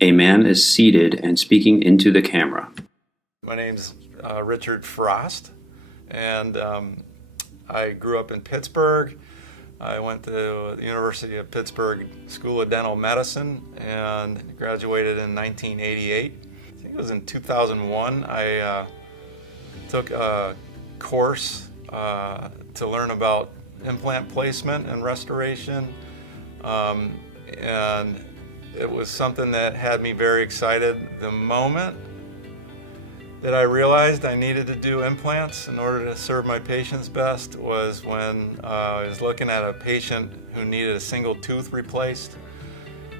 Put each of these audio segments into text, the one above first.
A man is seated and speaking into the camera. My name's Richard Frost, and I grew up in Pittsburgh. I went to the University of Pittsburgh School of Dental Medicine and graduated in 1988. I think it was in 2001. I took a course to learn about implant placement and restoration, and it was something that had me very excited. The moment that I realized I needed to do implants in order to serve my patients best was when I was looking at a patient who needed a single tooth replaced.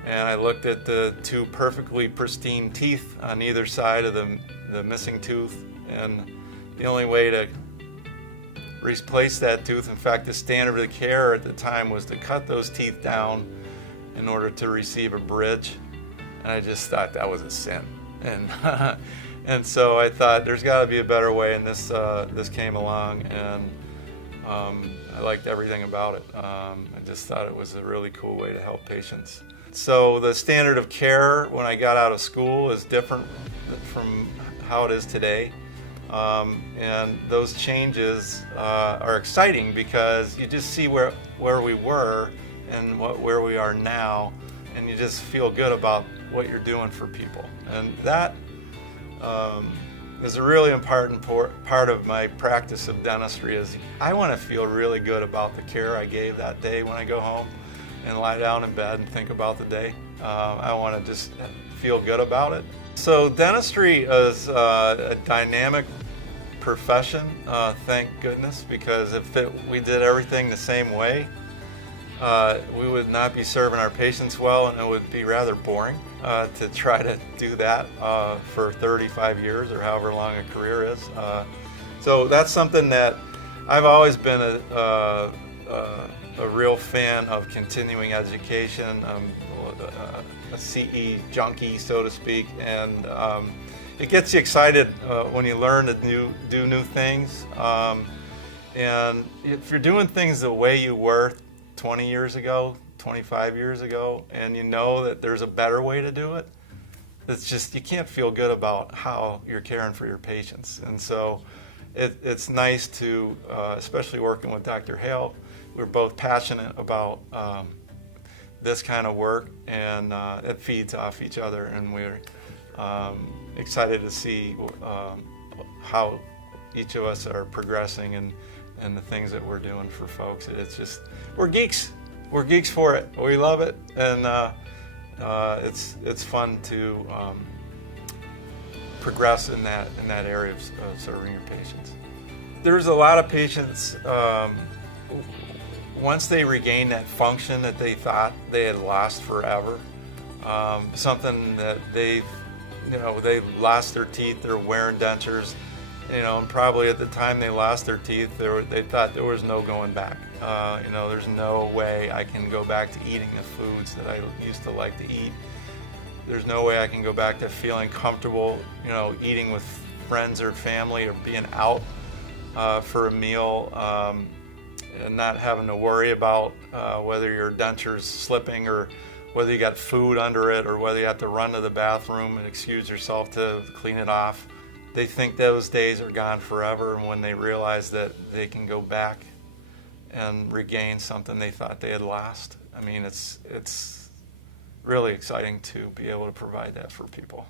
And I looked at the two perfectly pristine teeth on either side of the missing tooth. And the only way to replace that tooth, in fact, the standard of care at the time was to cut those teeth down in order to receive a bridge. And I just thought that was a sin. And so I thought there's got to be a better way, and this came along, and I liked everything about it. I just thought it was a really cool way to help patients. So the standard of care when I got out of school is different from how it is today. And those changes are exciting because you just see where we were and where we are now, and you just feel good about what you're doing for people. And that is a really important part of my practice of dentistry. Is I want to feel really good about the care I gave that day when I go home and lie down in bed and think about the day. I want to just feel good about it. So dentistry is a dynamic profession, thank goodness, because if we did everything the same way, we would not be serving our patients well, and it would be rather boring to try to do that for 35 years or however long a career is. So that's something that I've always been a real fan of, continuing education. A CE junkie, so to speak, and it gets you excited when you learn to do new things. And if you're doing things the way you were 20 years ago, 25 years ago, and you know that there's a better way to do it, it's just, you can't feel good about how you're caring for your patients. And so it's nice to, especially working with Dr. Hale, we're both passionate about this kind of work, and it feeds off each other, and we're excited to see how each of us are progressing and the things that we're doing for folks. It's just, we're geeks. We're geeks for it. We love it, and it's fun to progress in that area of serving your patients. There's a lot of patients, once they regain that function that they thought they had lost forever, something that they lost their teeth, they're wearing dentures, and probably at the time they lost their teeth, they thought there was no going back. There's no way I can go back to eating the foods that I used to like to eat. There's no way I can go back to feeling comfortable, eating with friends or family, or being out for a meal, and not having to worry about whether your denture's slipping, or whether you got food under it, or whether you have to run to the bathroom and excuse yourself to clean it off. They think those days are gone forever, and when they realize that they can go back and regain something they thought they had lost, I mean, it's really exciting to be able to provide that for people.